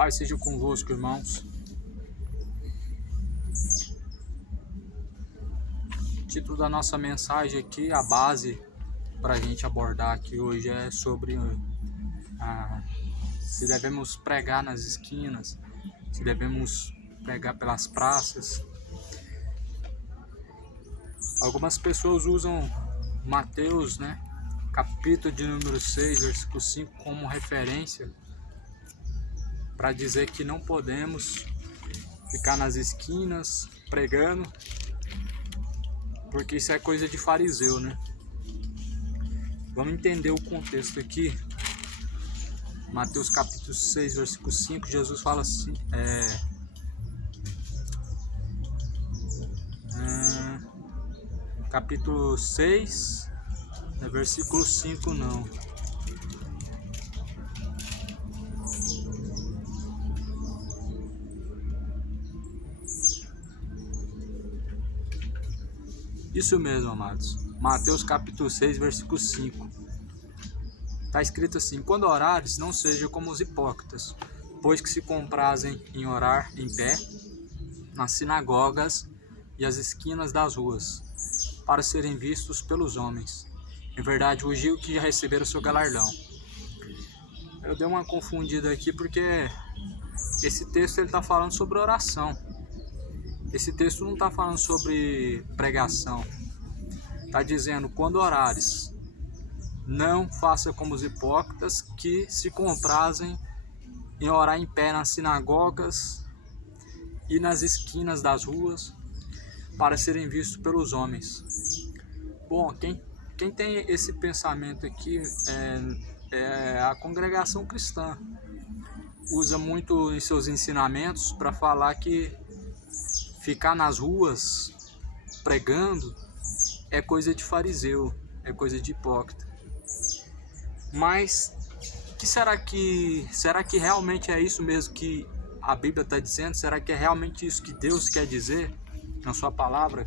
Paz seja convosco, irmãos. O título da nossa mensagem aqui, a base para a gente abordar aqui hoje é sobre se devemos pregar nas esquinas, se devemos pregar pelas praças. Algumas pessoas usam Mateus, capítulo de número 6, versículo 5 como referência para dizer que não podemos ficar nas esquinas pregando, porque isso é coisa de fariseu, né? Vamos entender o contexto aqui. Mateus capítulo 6, versículo 5, Jesus fala assim, capítulo 6, versículo 5 não. Isso mesmo, amados. Mateus capítulo 6, versículo 5. Está escrito assim: quando orares, não seja como os hipócritas, pois que se comprazem em orar em pé, nas sinagogas e as esquinas das ruas, para serem vistos pelos homens. Em verdade, vos digo que já receberam o seu galardão. Eu dei uma confundida aqui porque esse texto ele está falando sobre oração. Esse texto não está falando sobre pregação. Está dizendo, quando orares, não faça como os hipócritas que se comprazem em orar em pé nas sinagogas e nas esquinas das ruas para serem vistos pelos homens. Bom, quem tem esse pensamento aqui é a congregação cristã. Usa muito em seus ensinamentos para falar que ficar nas ruas pregando é coisa de fariseu, é coisa de hipócrita. Mas será que realmente é isso mesmo que a Bíblia está dizendo? Será que é realmente isso que Deus quer dizer na sua palavra?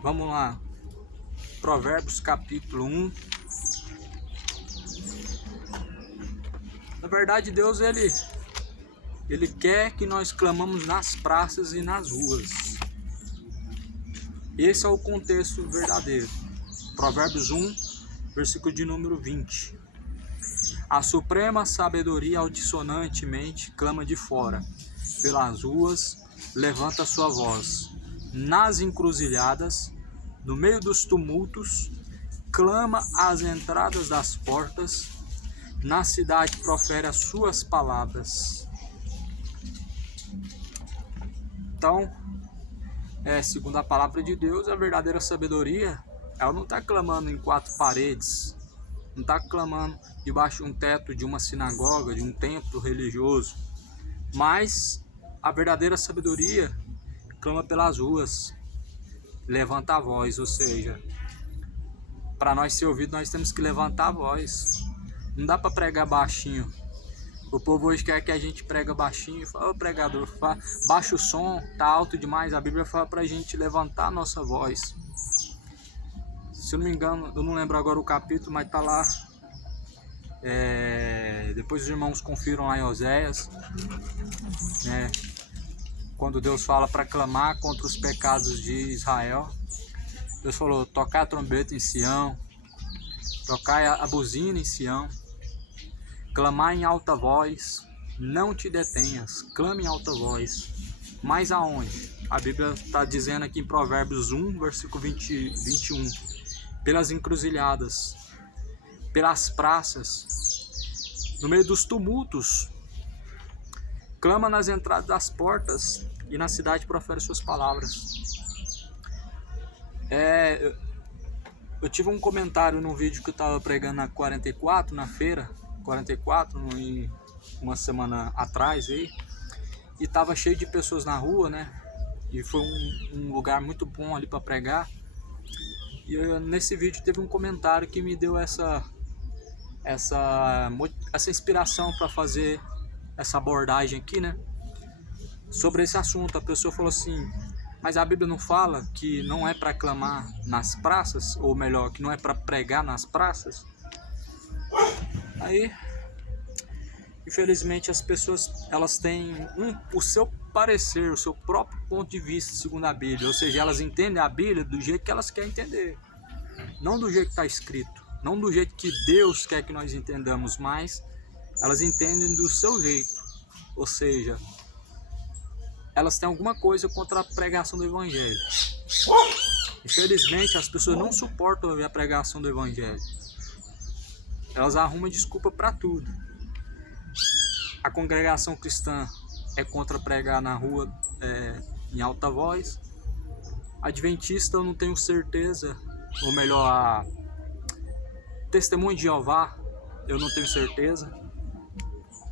Vamos lá. Provérbios capítulo 1. Na verdade, Deus ele quer que nós clamamos nas praças e nas ruas. Esse é o contexto verdadeiro. Provérbios 1, versículo de número 20. A suprema sabedoria altissonantemente clama de fora. Pelas ruas levanta sua voz. Nas encruzilhadas, no meio dos tumultos, clama às entradas das portas. Na cidade profere as suas palavras. Então, segundo a palavra de Deus, a verdadeira sabedoria, ela não está clamando em quatro paredes, não está clamando debaixo de um teto de uma sinagoga, de um templo religioso, mas a verdadeira sabedoria clama pelas ruas, levanta a voz, ou seja, para nós ser ouvidos nós temos que levantar a voz. Não dá para pregar baixinho. O povo hoje quer que a gente prega baixinho. Fala, pregador, baixa o som, tá alto demais. A Bíblia fala pra gente levantar a nossa voz. Se eu não me engano, eu não lembro agora o capítulo, mas tá lá. Depois os irmãos confiram lá em Oséias, quando Deus fala para clamar contra os pecados de Israel. Deus falou, tocar a trombeta em Sião, tocar a buzina em Sião, clamar em alta voz, não te detenhas, clame em alta voz. Mas aonde? A Bíblia está dizendo aqui em Provérbios 1, versículo 21. Pelas encruzilhadas, pelas praças, no meio dos tumultos, clama nas entradas das portas e na cidade profere suas palavras. Eu tive um comentário num vídeo que eu estava pregando na 44, na feira 44, uma semana atrás aí, e tava cheio de pessoas na rua, e foi um lugar muito bom ali para pregar. E nesse vídeo teve um comentário que me deu essa inspiração para fazer essa abordagem aqui, sobre esse assunto. A pessoa falou assim, mas a Bíblia não fala que não é para clamar nas praças, ou melhor, que não é para pregar nas praças? Aí Infelizmente as pessoas elas têm o seu parecer, o seu próprio ponto de vista segundo a Bíblia, ou seja, elas entendem a Bíblia do jeito que elas querem entender, não do jeito que está escrito, não do jeito que Deus quer que nós entendamos, mas elas entendem do seu jeito, ou seja, elas têm alguma coisa contra a pregação do Evangelho. Infelizmente as pessoas não suportam ouvir a pregação do Evangelho, elas arrumam desculpa para tudo. A congregação cristã é contra pregar na rua em alta voz. Adventista eu não tenho certeza, ou melhor, a Testemunho de Jeová eu não tenho certeza,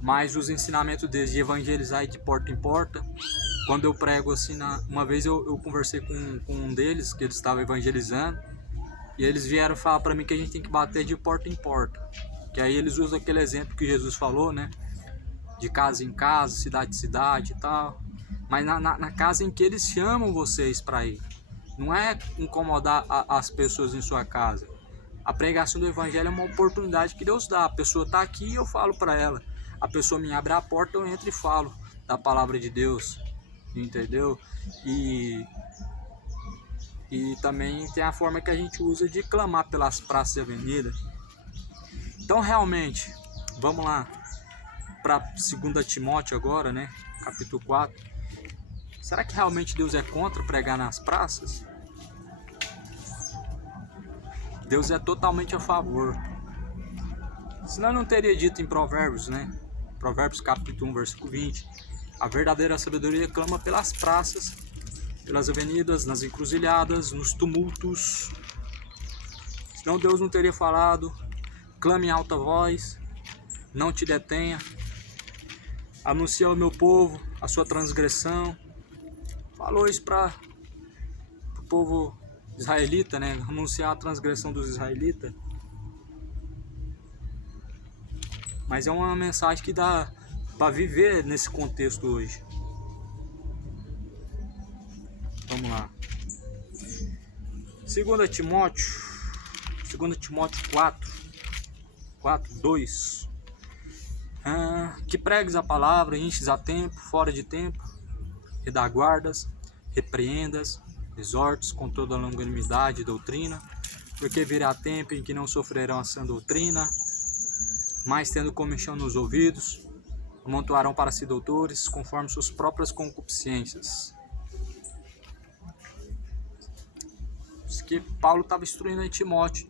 mas os ensinamentos deles de evangelizar de porta em porta, quando eu prego assim, uma vez eu conversei com um deles, que eles estavam evangelizando, e eles vieram falar para mim que a gente tem que bater de porta em porta, que aí eles usam aquele exemplo que Jesus falou, né? De casa em casa, cidade em cidade e tal, mas na casa em que eles chamam vocês para ir, não é incomodar as pessoas em sua casa. A pregação do Evangelho é uma oportunidade que Deus dá, a pessoa está aqui e eu falo para ela, a pessoa me abre a porta, eu entro e falo da palavra de Deus, entendeu? E também tem a forma que a gente usa de clamar pelas praças e avenidas. Então realmente, vamos lá para 2 Timóteo agora, né? Capítulo 4. Será que realmente Deus é contra pregar nas praças? Deus é totalmente a favor. Senão não teria dito em Provérbios, né? Provérbios capítulo 1, versículo 20. A verdadeira sabedoria clama pelas praças, pelas avenidas, nas encruzilhadas, nos tumultos. Senão Deus não teria falado, clame em alta voz, não te detenha. Anuncia ao meu povo a sua transgressão. Falou isso para o povo israelita, né? Anunciar a transgressão dos israelitas. Mas é uma mensagem que dá para viver nesse contexto hoje. Vamos lá. 2 Timóteo 4, 2. Que pregues a palavra, enches a tempo, fora de tempo, redarguardas, repreendas, exortes com toda longanimidade e doutrina, porque virá tempo em que não sofrerão a sã doutrina, mas tendo comichão nos ouvidos, amontoarão para si doutores, conforme suas próprias concupiscências. Isso que Paulo estava instruindo em Timóteo,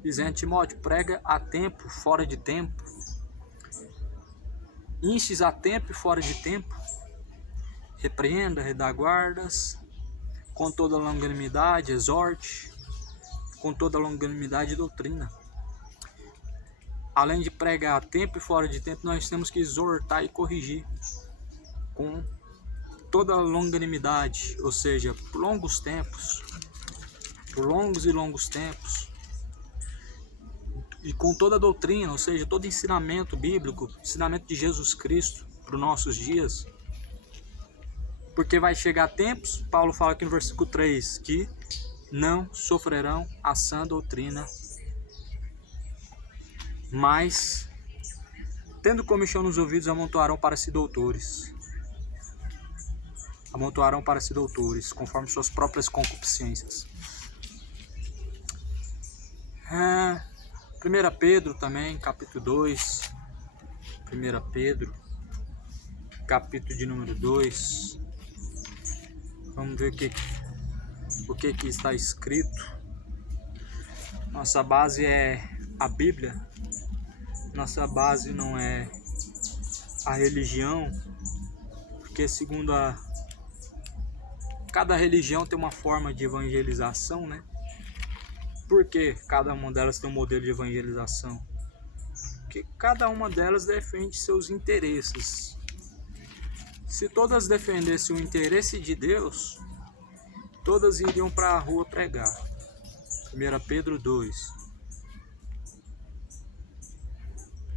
dizendo: Timóteo, prega a tempo, fora de tempo, enches a tempo e fora de tempo, repreenda, redarguardas, com toda longanimidade, exorte, com toda longanimidade e doutrina. Além de pregar a tempo e fora de tempo, nós temos que exortar e corrigir com toda longanimidade, ou seja, por longos tempos, por longos e longos tempos, e com toda a doutrina, ou seja, todo ensinamento bíblico, ensinamento de Jesus Cristo para os nossos dias. Porque vai chegar tempos, Paulo fala aqui no versículo 3, que não sofrerão a sã doutrina, mas, tendo comichão nos ouvidos, amontoarão para si doutores. Amontoarão para si doutores, conforme suas próprias concupiscências. 1 Pedro também, capítulo 2. 1 Pedro, capítulo de número 2. Vamos ver o que está escrito. Nossa base é a Bíblia. Nossa base não é a religião, porque segundo cada religião tem uma forma de evangelização, né? Por que cada uma delas tem um modelo de evangelização? Porque cada uma delas defende seus interesses. Se todas defendessem o interesse de Deus, todas iriam para a rua pregar. 1 Pedro 2.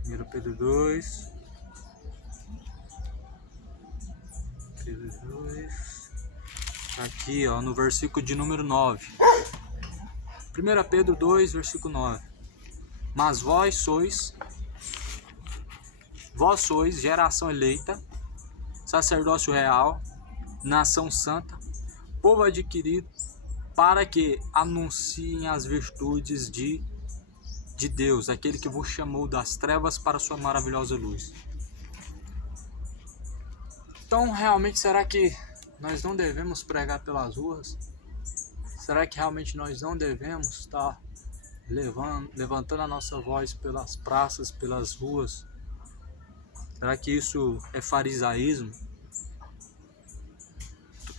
1 Pedro 2. Pedro 2. Aqui, ó, no versículo de número 9. 1 Pedro 2, versículo 9. Mas vós Vós sois geração eleita, sacerdócio real, nação santa, povo adquirido, para que anunciem as virtudes de Deus, aquele que vos chamou das trevas para a sua maravilhosa luz. Então, realmente, será que nós não devemos pregar pelas ruas? Será que realmente nós não devemos estar levantando a nossa voz pelas praças, pelas ruas? Será que isso é farisaísmo?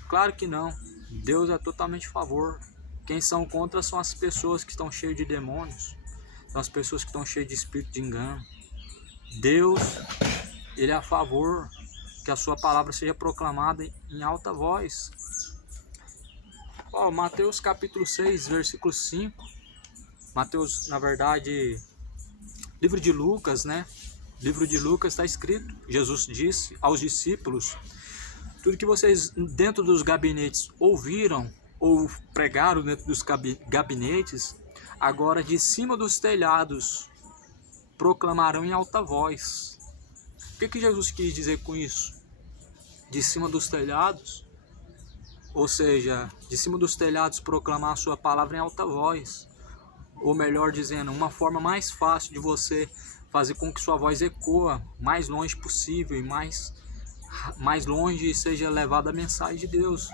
Claro que não. Deus é totalmente a favor. Quem são contra são as pessoas que estão cheias de demônios, são as pessoas que estão cheias de espírito de engano. Deus, ele é a favor que a sua palavra seja proclamada em alta voz. Mateus capítulo 6, versículo 5. Mateus, na verdade, livro de Lucas, né? Livro de Lucas está escrito, Jesus disse aos discípulos: tudo que vocês dentro dos gabinetes ouviram ou pregaram dentro dos gabinetes, agora de cima dos telhados proclamarão em alta voz. O que Jesus quis dizer com isso? De cima dos telhados, ou seja, de cima dos telhados proclamar a sua palavra em alta voz. Ou melhor dizendo, uma forma mais fácil de você fazer com que sua voz ecoa mais longe possível e mais longe seja levada a mensagem de Deus.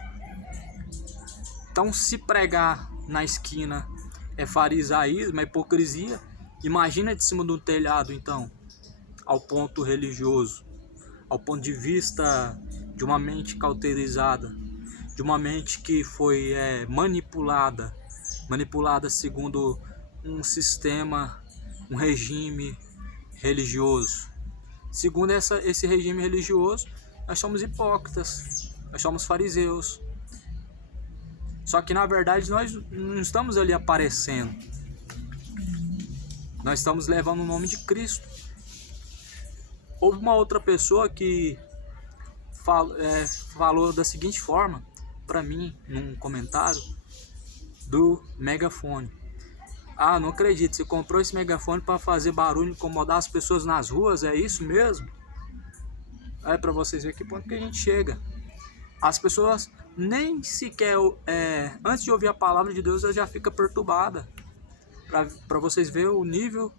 Então, se pregar na esquina é farisaísmo, é hipocrisia, imagina de cima do telhado, então, ao ponto religioso, ao ponto de vista de uma mente cauterizada, de uma mente que foi manipulada segundo um sistema, um regime religioso. Segundo esse regime religioso, nós somos hipócritas, nós somos fariseus. Só que na verdade nós não estamos ali aparecendo, nós estamos levando o nome de Cristo. Houve uma outra pessoa que falou da seguinte forma para mim, num comentário do megafone: não acredito, você comprou esse megafone para fazer barulho, incomodar as pessoas nas ruas, é isso mesmo? Para vocês verem que ponto que a gente chega. As pessoas nem sequer, antes de ouvir a palavra de Deus, ela já fica perturbada. Para vocês verem o nível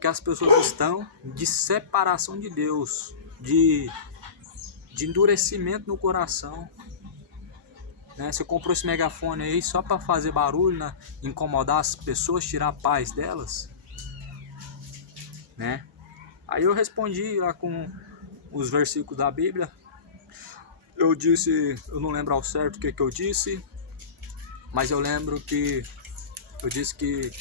que as pessoas estão de separação de Deus, de endurecimento no coração. Você comprou esse megafone aí só para fazer barulho, né? Incomodar as pessoas, tirar a paz delas, né? Aí eu respondi lá com os versículos da Bíblia. Eu não lembro ao certo o que eu disse, mas eu lembro que eu disse que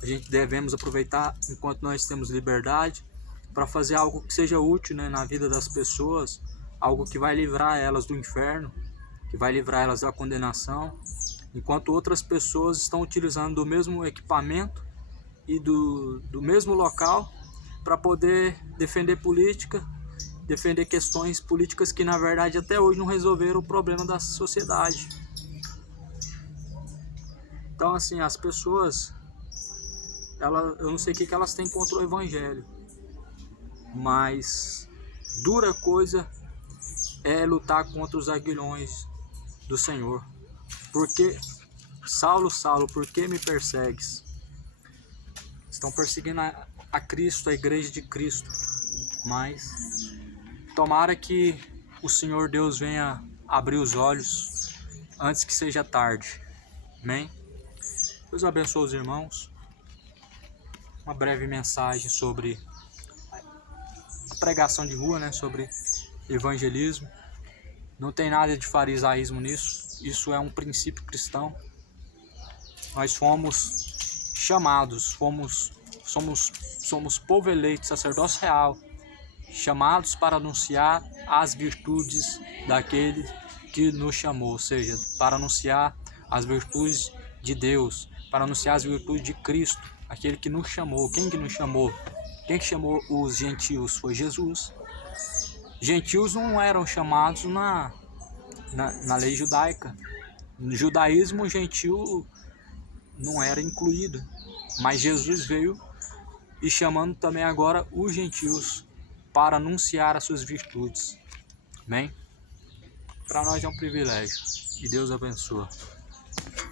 a gente devemos aproveitar enquanto nós temos liberdade para fazer algo que seja útil, né, na vida das pessoas, algo que vai livrar elas do inferno, que vai livrar elas da condenação, enquanto outras pessoas estão utilizando do mesmo equipamento e do mesmo local para poder defender política, defender questões políticas que na verdade até hoje não resolveram o problema da sociedade. Então assim, as pessoas, eu não sei o que elas têm contra o evangelho, mas dura coisa é lutar contra os aguilhões do Senhor. Porque Saulo, Saulo, por que me persegues? Estão perseguindo a Cristo, a igreja de Cristo. Mas tomara que o Senhor Deus venha abrir os olhos antes que seja tarde. Amém? Deus abençoe os irmãos. Uma breve mensagem sobre a pregação de rua, né? Sobre evangelismo. Não tem nada de farisaísmo nisso. Isso é um princípio cristão. Nós fomos chamados, somos povo eleito, sacerdócio real, chamados para anunciar as virtudes daquele que nos chamou, ou seja, para anunciar as virtudes de Deus, para anunciar as virtudes de Cristo, aquele que nos chamou. Quem que nos chamou? Quem que chamou os gentios? Foi Jesus. Gentios não eram chamados na lei judaica. No judaísmo, o gentio não era incluído, mas Jesus veio e chamando também agora os gentios. para anunciar as suas virtudes. Amém? Para nós é um privilégio. E Deus abençoa.